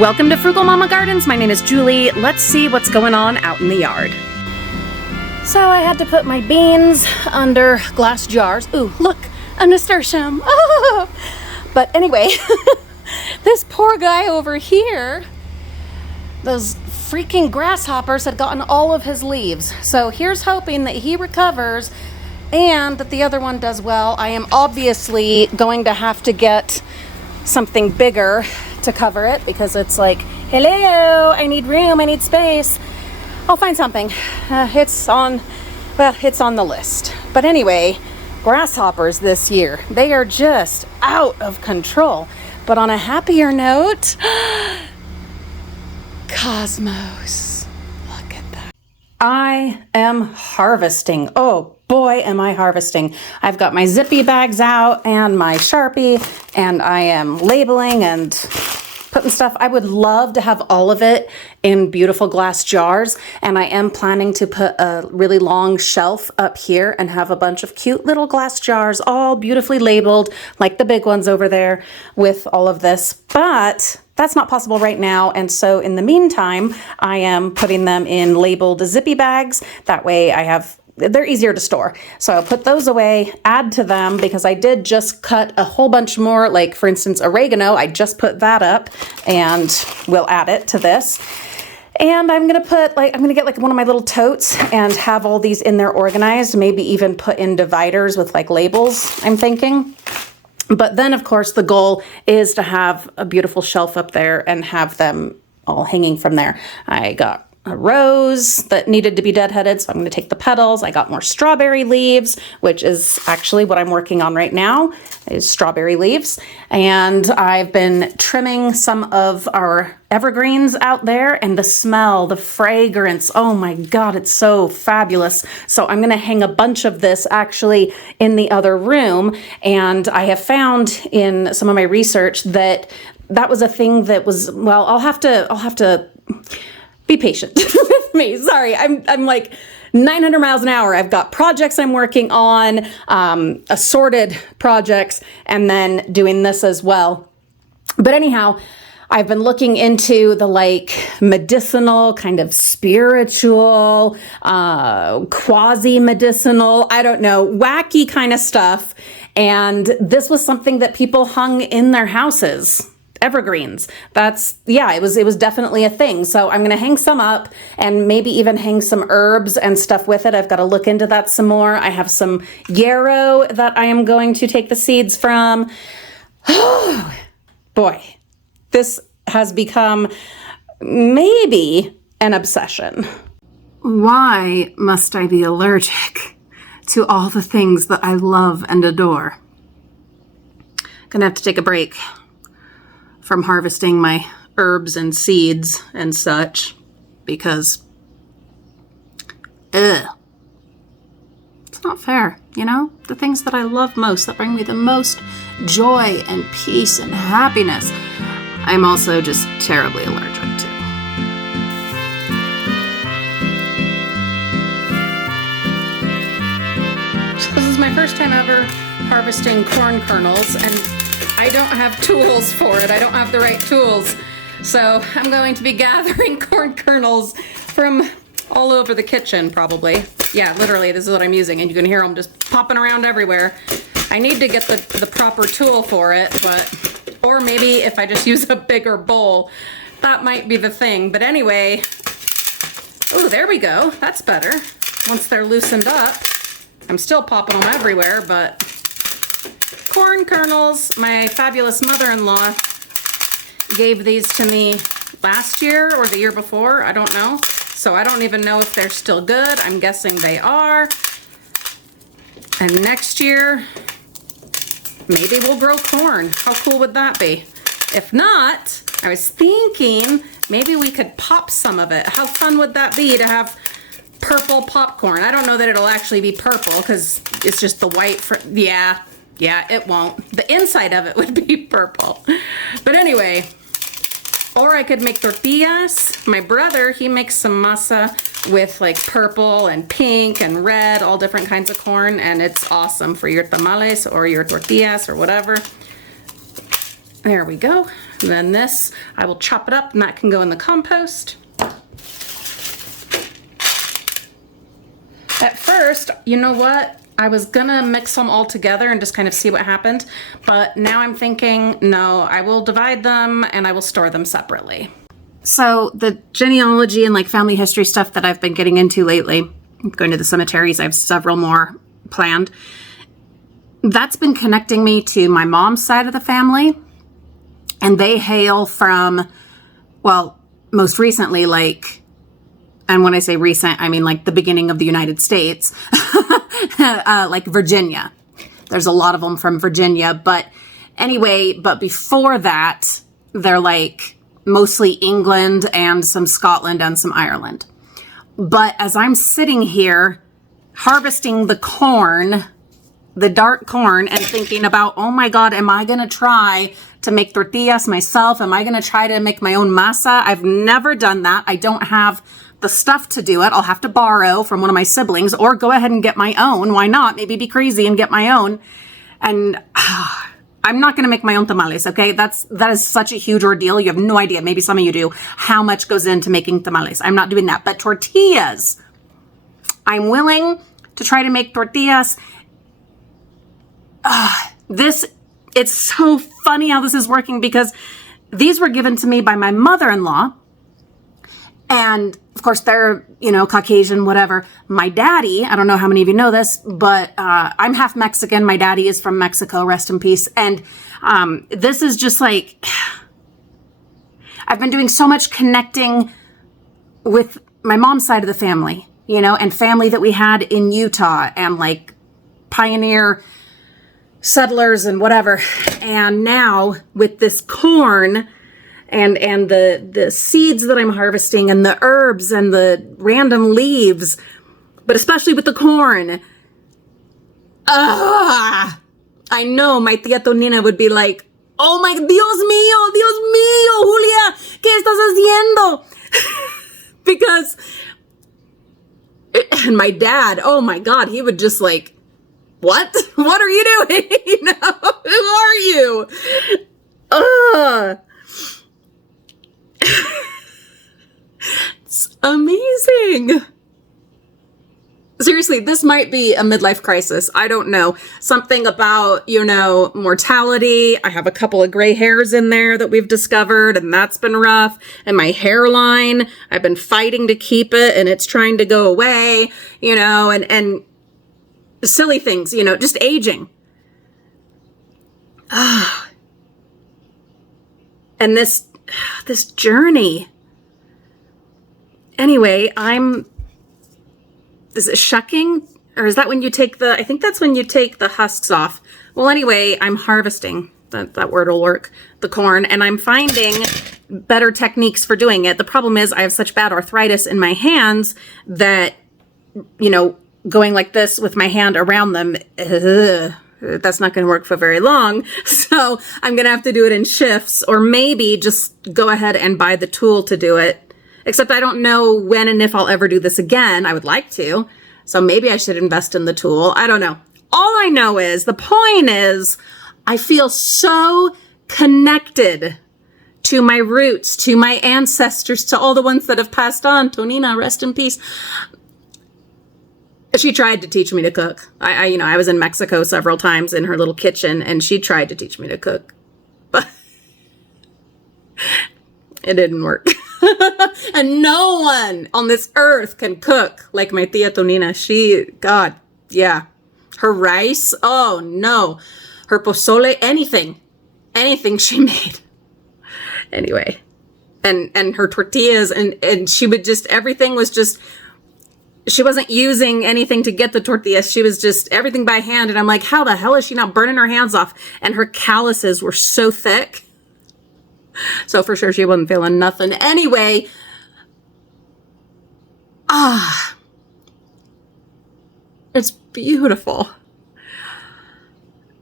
Welcome to Frugal Mama Gardens. My name is Julie. Let's see what's going on out in the yard. So I had to put my beans under glass jars. Ooh, look, a nasturtium. Oh! But anyway, this poor guy over here, those freaking grasshoppers had gotten all of his leaves. So here's hoping that he recovers and that the other one does well. I am obviously going to have to get something bigger to cover it because it's like, hello, I need room, I need space. I'll find something. It's on the list. But anyway, grasshoppers this year, they are just out of control. But on a happier note, Cosmos, look at that. I am harvesting. Oh boy, am I harvesting. I've got my zippy bags out and my Sharpie, and I am labeling and putting stuff. I would love to have all of it in beautiful glass jars, and I am planning to put a really long shelf up here and have a bunch of cute little glass jars, all beautifully labeled like the big ones over there with all of this, but that's not possible right now. And so in the meantime, I am putting them in labeled zippy bags. That way they're easier to store. So I'll put those away, add to them, because I did just cut a whole bunch more, like for instance, oregano. I just put that up and we'll add it to this. And I'm gonna get like one of my little totes and have all these in there organized, maybe even put in dividers with like labels, I'm thinking. But then of course the goal is to have a beautiful shelf up there and have them all hanging from there. I got a rose that needed to be deadheaded, so I'm going to take the petals. I got more strawberry leaves, which is actually what I'm working on right now, is strawberry leaves. And I've been trimming some of our evergreens out there, and the smell, the fragrance, oh my God, it's so fabulous. So I'm going to hang a bunch of this actually in the other room. And I have found in some of my research that was a thing that was, well, I'll have to be patient with me. Sorry, I'm like 900 miles an hour. I've got projects I'm working on, assorted projects, and then doing this as well. But anyhow, I've been looking into the like medicinal, kind of spiritual, quasi-medicinal, I don't know, wacky kind of stuff. And this was something that people hung in their houses. Evergreens. It was definitely a thing. So I'm going to hang some up and maybe even hang some herbs and stuff with it. I've got to look into that some more. I have some yarrow that I am going to take the seeds from. Oh, boy, this has become maybe an obsession. Why must I be allergic to all the things that I love and adore? Gonna have to take a break from harvesting my herbs and seeds and such, because it's not fair, you know? The things that I love most, that bring me the most joy and peace and happiness, I'm also just terribly allergic to. So this is my first time ever harvesting corn kernels, and I don't have tools for it. I don't have the right tools. So I'm going to be gathering corn kernels from all over the kitchen, probably. Yeah, literally, this is what I'm using, and you can hear them just popping around everywhere. I need to get the proper tool for it, or maybe if I just use a bigger bowl, that might be the thing. But anyway, oh, there we go. That's better. Once they're loosened up, I'm still popping them everywhere, but corn kernels. My fabulous mother-in-law gave these to me last year or the year before, I don't know. So I don't even know if they're still good. I'm guessing they are. And next year, maybe we'll grow corn. How cool would that be? If not, I was thinking maybe we could pop some of it. How fun would that be to have purple popcorn? I don't know that it'll actually be purple because it's just the white. Yeah, it won't. The inside of it would be purple. But anyway, or I could make tortillas. My brother, he makes some masa with like purple and pink and red, all different kinds of corn, and it's awesome for your tamales or your tortillas or whatever. There we go. And then this, I will chop it up and that can go in the compost. At first, you know what? I was gonna mix them all together and just kind of see what happened, but now I'm thinking, no, I will divide them and I will store them separately. So the genealogy and like family history stuff that I've been getting into lately, going to the cemeteries, I have several more planned. That's been connecting me to my mom's side of the family. And they hail from, well, most recently, like, and when I say recent, I mean like the beginning of the United States, like Virginia. There's a lot of them from Virginia. But anyway, but before that, they're like mostly England and some Scotland and some Ireland. But as I'm sitting here harvesting the corn, the dark corn, and thinking about, oh my God, am I going to try to make tortillas myself? Am I going to try to make my own masa? I've never done that. I don't have the stuff to do it. I'll have to borrow from one of my siblings or go ahead and get my own. Why not? Maybe be crazy and get my own. And I'm not going to make my own tamales, okay? That is such a huge ordeal. You have no idea. Maybe some of you do. How much goes into making tamales. I'm not doing that. But tortillas, I'm willing to try to make tortillas. It's so funny how this is working because these were given to me by my mother-in-law. And of course they're, Caucasian, whatever. My daddy, I don't know how many of you know this, but I'm half Mexican. My daddy is from Mexico, rest in peace. And this is just like, I've been doing so much connecting with my mom's side of the family, and family that we had in Utah and like pioneer settlers and whatever. And now with this corn and the seeds that I'm harvesting and the herbs and the random leaves, but especially with the corn, I know my tía Tonina would be like, oh my, Dios mío, Julia, ¿qué estás haciendo? Because, and my dad, oh my God, he would just like, what? What are you doing? Who are you? It's amazing. Seriously, this might be a midlife crisis. I don't know. Something about, mortality. I have a couple of gray hairs in there that we've discovered, and that's been rough. And my hairline, I've been fighting to keep it, and it's trying to go away, and silly things, just aging. And this journey. Anyway, is it shucking? Or is that when you take I think that's when you take the husks off. Well, anyway, I'm harvesting, that word will work, the corn, and I'm finding better techniques for doing it. The problem is I have such bad arthritis in my hands that, going like this with my hand around them, that's not going to work for very long. So I'm going to have to do it in shifts, or maybe just go ahead and buy the tool to do it. Except I don't know when and if I'll ever do this again. I would like to. So maybe I should invest in the tool. I don't know. All I know is, the point is, I feel so connected to my roots, to my ancestors, to all the ones that have passed on. Tonina, rest in peace. She tried to teach me to cook. I was in Mexico several times in her little kitchen, and she tried to teach me to cook, but it didn't work. And no one on this earth can cook like my tía Tonina. God, yeah. Her rice, oh no. Her pozole, anything she made. Anyway, and her tortillas, and she would just, everything was just, she wasn't using anything to get the tortillas. She was just everything by hand. And I'm like, how the hell is she not burning her hands off? And her calluses were so thick. So for sure she wasn't feeling nothing. Anyway, it's beautiful.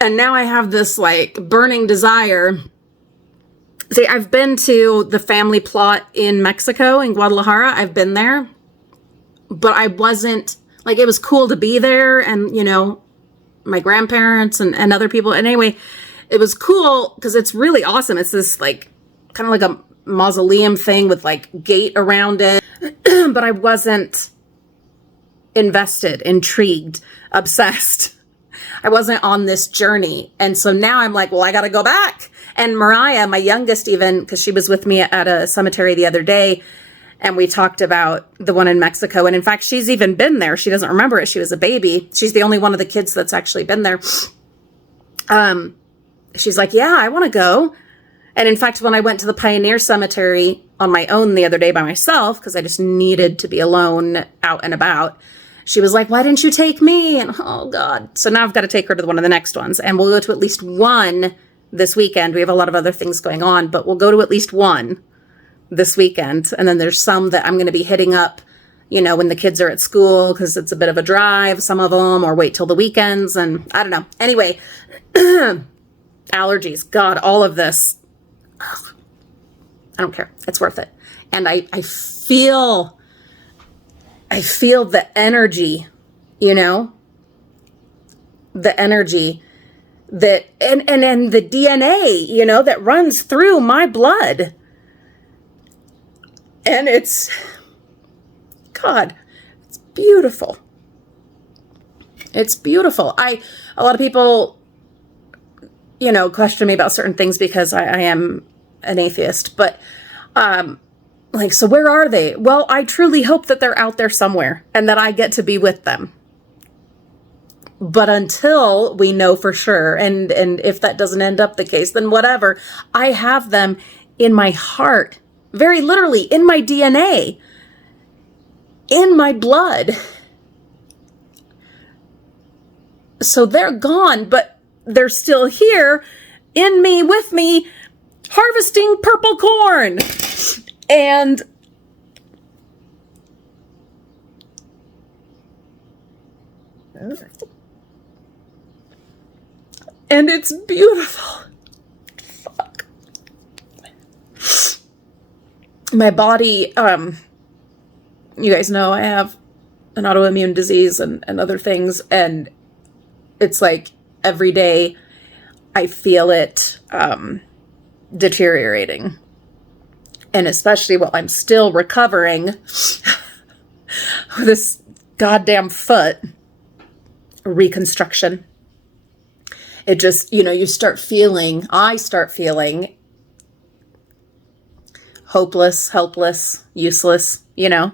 And now I have this like burning desire. See, I've been to the family plot in Mexico, in Guadalajara. I've been there. But I wasn't, like, it was cool to be there, and, my grandparents and other people. And anyway, it was cool because it's really awesome. It's this, like, kind of like a mausoleum thing with like gate around it. But I wasn't invested, intrigued, obsessed. I wasn't on this journey. And so now I'm like, well, I got to go back. And Mariah, my youngest, even, because she was with me at a cemetery the other day, and we talked about the one in Mexico. And in fact, she's even been there. She doesn't remember it. She was a baby. She's the only one of the kids that's actually been there. She's like, yeah, I want to go. And in fact, when I went to the Pioneer Cemetery on my own the other day by myself, because I just needed to be alone out and about, she was like, why didn't you take me? And oh God. So now I've got to take her to one of the next ones, and we'll go to at least one this weekend. We have a lot of other things going on, but we'll go to at least one this weekend. And then there's some that I'm going to be hitting up, you know, when the kids are at school, because it's a bit of a drive, some of them, or wait till the weekends. And I don't know. Anyway, allergies, God, all of this. Ugh, I don't care. It's worth it. And I feel the energy, you know, the energy that, and the DNA, you know, that runs through my blood. And it's, God, it's beautiful. It's beautiful. A lot of people, you know, question me about certain things because I am an atheist, but, like, so where are they? Well, I truly hope that they're out there somewhere and that I get to be with them. But until we know for sure, and if that doesn't end up the case, then whatever, I have them in my heart, very literally in my DNA, in my blood. So they're gone, but they're still here in me, with me, harvesting purple corn. And it's beautiful. Fuck. My body, you guys know I have an autoimmune disease and other things, and it's like every day I feel it deteriorating. And especially while I'm still recovering with this goddamn foot reconstruction. It just, you know, I start feeling hopeless, helpless, useless, you know?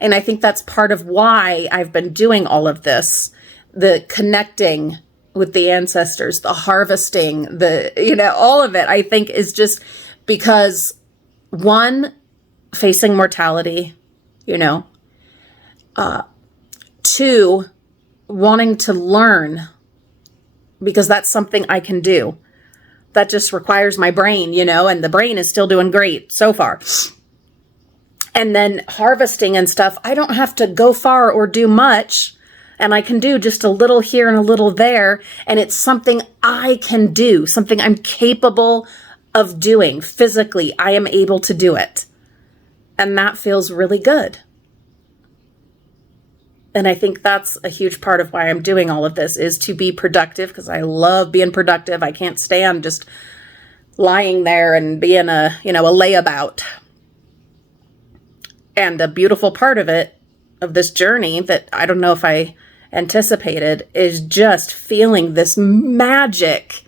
And I think that's part of why I've been doing all of this, the connecting with the ancestors, the harvesting, the, you know, all of it, I think is just because, one, facing mortality, you know, two, wanting to learn, because that's something I can do. That just requires my brain, you know, and the brain is still doing great so far. And then harvesting and stuff, I don't have to go far or do much, and I can do just a little here and a little there, and it's something I can do, something I'm capable of doing physically. I am able to do it. And that feels really good. And I think that's a huge part of why I'm doing all of this, is to be productive, because I love being productive. I can't stand just lying there and being a layabout. And a beautiful part of it, of this journey that I don't know if I anticipated, is just feeling this magic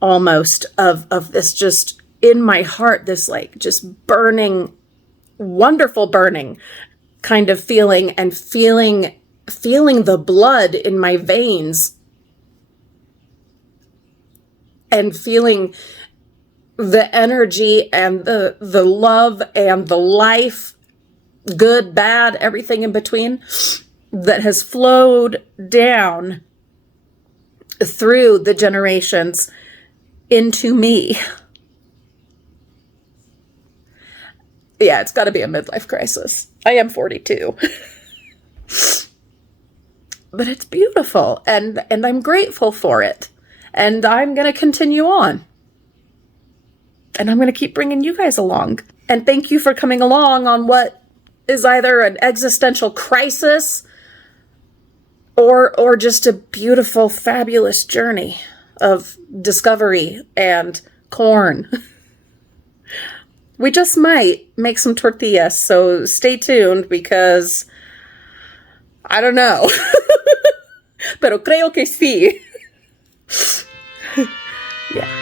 almost of this just in my heart, this like just burning, wonderful burning kind of feeling, and feeling the blood in my veins, and feeling the energy and the love and the life, good, bad, everything in between, that has flowed down through the generations into me. Yeah, it's got to be a midlife crisis. I am 42. But it's beautiful, and I'm grateful for it. And I'm going to continue on. And I'm going to keep bringing you guys along. And thank you for coming along on what is either an existential crisis or just a beautiful, fabulous journey of discovery and corn. We just might make some tortillas, so stay tuned because I don't know. Pero creo que sí. Yeah.